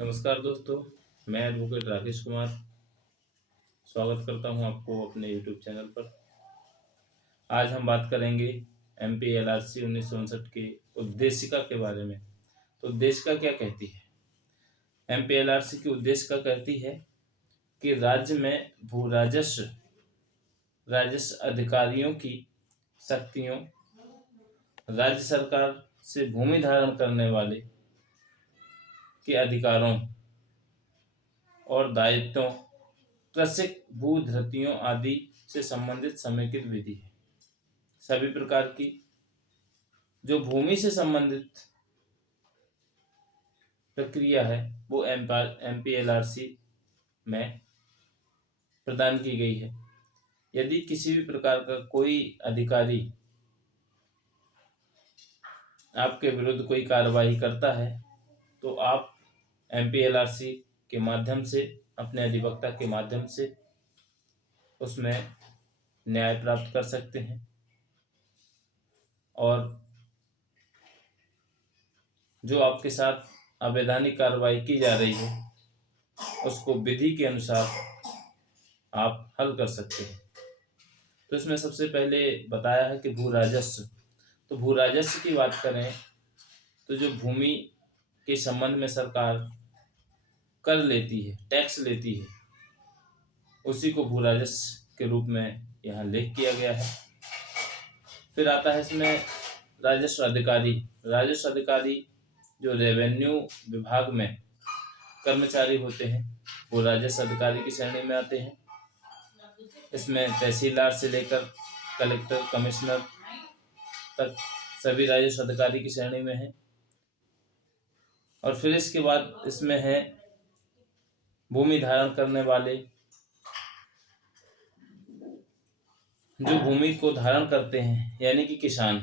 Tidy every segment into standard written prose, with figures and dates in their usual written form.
नमस्कार दोस्तों, मैं एडवोकेट राकेश कुमार स्वागत करता हूं आपको अपने यूट्यूब चैनल पर। आज हम बात करेंगे MPLRC 1959 के उद्देशिका के बारे में। तो उद्देशिका क्या कहती है? MPLRC की उद्देशिका कहती है कि राज्य में भू राजस्व अधिकारियों की शक्तियों, राज्य सरकार से भूमि धारण करने वाले के अधिकारों और दायित्वों, कृषिक भूधृतियों आदि से संबंधित समेकित विधि है। सभी प्रकार की जो भूमि से संबंधित प्रक्रिया है वो MPLRC में प्रदान की गई है। यदि किसी भी प्रकार का कोई अधिकारी आपके विरुद्ध कोई कार्रवाई करता है तो आप MPLRC के माध्यम से, अपने अधिवक्ता के माध्यम से उसमें न्याय प्राप्त कर सकते हैं और जो आपके साथ अवैधानिक कार्रवाई की जा रही है उसको विधि के अनुसार आप हल कर सकते हैं। तो इसमें सबसे पहले बताया है कि भू राजस्व। तो भू राजस्व की बात करें तो जो भूमि के संबंध में सरकार कर लेती है, टैक्स लेती है, उसी को भू राजस्व के रूप में यहाँ उल्लेख किया गया है। फिर आता है इसमें राजस्व अधिकारी। राजस्व अधिकारी जो रेवेन्यू विभाग में कर्मचारी होते हैं वो राजस्व अधिकारी की श्रेणी में आते हैं। इसमें तहसीलदार से लेकर कलेक्टर, कमिश्नर तक सभी राजस्व अधिकारी की श्रेणी में है। और फिर इसके बाद इसमें है भूमि धारण करने वाले। जो भूमि को धारण करते हैं यानी कि किसान,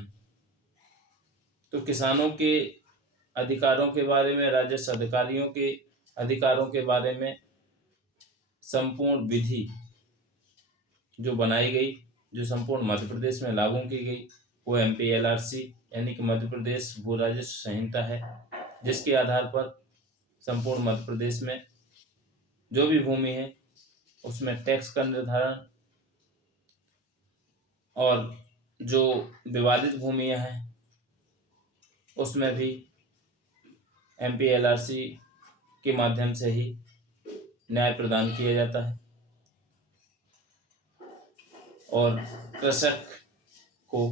तो किसानों के अधिकारों के बारे में, राजस्व अधिकारियों के अधिकारों के बारे में संपूर्ण विधि जो बनाई गई, जो संपूर्ण मध्य प्रदेश में लागू की गई, वो MPLRC यानी कि मध्य प्रदेश भू राजस्व संहिता है, जिसके आधार पर संपूर्ण मध्य प्रदेश में जो भी भूमि है उसमें टैक्स का निर्धारण और जो विवादित भूमियां हैं उसमें भी MPLRC के माध्यम से ही न्याय प्रदान किया जाता है और कृषक को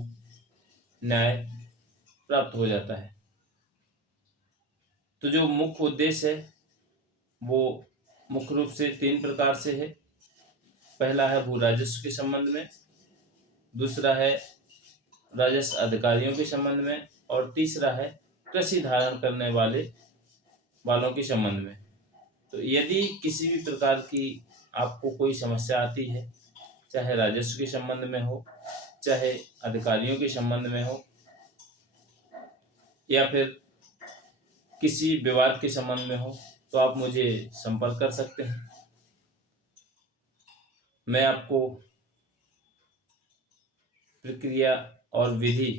न्याय प्राप्त हो जाता है। तो जो मुख्य उद्देश्य है वो मुख्य रूप से 3 प्रकार से है। पहला है भू राजस्व के संबंध में, दूसरा है राजस्व अधिकारियों के संबंध में और तीसरा है कृषि धारण करने वालों के संबंध में। तो यदि किसी भी प्रकार की आपको कोई समस्या आती है, चाहे राजस्व के संबंध में हो, चाहे अधिकारियों के संबंध में हो, या फिर किसी विवाद के संबंध में हो, तो आप मुझे संपर्क कर सकते हैं। मैं आपको प्रक्रिया और विधि